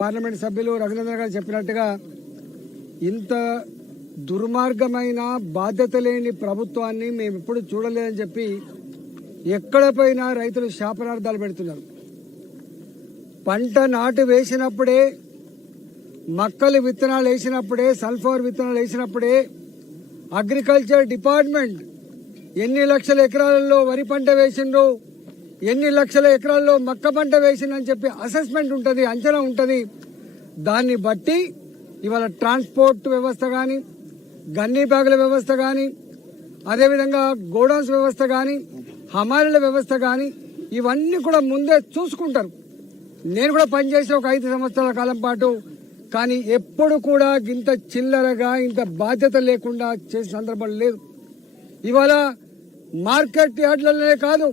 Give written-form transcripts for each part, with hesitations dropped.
Parliament సభ్యులు రఘునందన్ గారు చెప్పినట్టుగా ఇంత దుర్మార్గమైన బాధ్యత లేని ప్రభుత్వాన్ని మేము ఎప్పుడు చూడలేదని చెప్పి ఎక్కడ పోయినా రైతులు శాపనార్థాలు పెడుతున్నారు. పంట నాటు వేసినప్పుడే, మక్కలు విత్తనాలు వేసినప్పుడే, సల్ఫర్ విత్తనాలు వేసినప్పుడే అగ్రికల్చర్ డిపార్ట్మెంట్ ఎన్ని లక్షల ఎకరాలలో వరి పంట వేసిండ్రు, ఎన్ని లక్షల ఎకరాల్లో మక్క పంట వేసిందని చెప్పి అసెస్మెంట్ ఉంటుంది, అంచనా ఉంటుంది. దాన్ని బట్టి ఇవాళ ట్రాన్స్పోర్ట్ వ్యవస్థ కానీ, గన్నీ బ్యాగుల వ్యవస్థ కానీ, అదేవిధంగా గోడౌన్స్ వ్యవస్థ కానీ, హమాలీల వ్యవస్థ కానీ ఇవన్నీ కూడా ముందే చూసుకుంటారు. నేను కూడా పనిచేసిన ఒక 5 సంవత్సరాల కాలం పాటు, కానీ ఎప్పుడు కూడా ఇంత చిల్లరగా ఇంత బాధ్యత లేకుండా చేసిన సందర్భం లేదు. ఇవాళ మార్కెట్ యార్డ్లలోనే కాదు,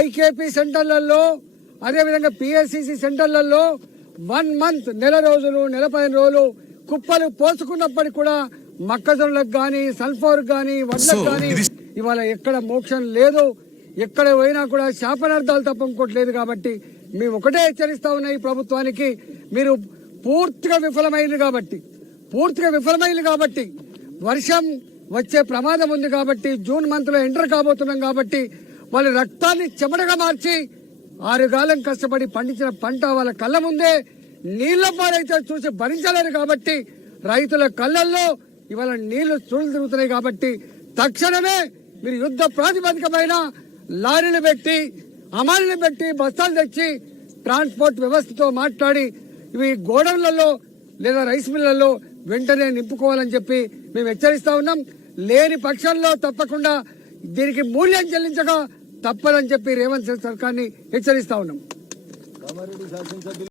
ఐకేపీ సెంటర్లలో, అదేవిధంగా పిఎస్సిసి సెంటర్లలో 1 మంత్, నెల రోజులు, నెల 15 రోజులు కుప్పలు పోసుకున్నప్పటికీ కూడా మొక్కజొన్నలకు కానీ, సల్ఫర్ కానీ, వడ్లకు కానీ ఇవాళ ఎక్కడ మోక్షం లేదు. ఎక్కడ పోయినా కూడా శాపనార్థాలు తప్ప ఇంకోటి లేదు. కాబట్టి మేము ఒకటే హెచ్చరిస్తా ఉన్నా ఈ ప్రభుత్వానికి, మీరు పూర్తిగా విఫలమైంది కాబట్టి వర్షం వచ్చే ప్రమాదం ఉంది కాబట్టి, జూన్ మంత్ లో ఎంటర్ కాబోతున్నాం కాబట్టి వాళ్ళ రక్తాన్ని చెమటగా మార్చి 6 కాలం కష్టపడి పండించిన పంట వాళ్ళ కళ్ళ ముందే నీళ్ల పాలైతే చూసి భరించలేరు. కాబట్టి రైతుల కళ్ళల్లో ఇవాళ నీళ్లు చూళ్ళు తిరుగుతున్నాయి. కాబట్టి తక్షణమే మీరు యుద్ధ ప్రాతిపదికమైన లారీలు పెట్టి, అమలుని పెట్టి, బస్తాలు తెచ్చి ట్రాన్స్పోర్ట్ వ్యవస్థతో మాట్లాడి ఇవి గోడౌన్లలో లేదా రైస్ మిల్లలో వెంటనే నింపుకోవాలని చెప్పి మేము హెచ్చరిస్తా ఉన్నాం. లేని పక్షంలో తప్పకుండా దీనికి మూల్యం చెల్లించగా తప్పదని చెప్పి రేవంత్ సర్కార్ని హెచ్చరిస్తా ఉన్నాం.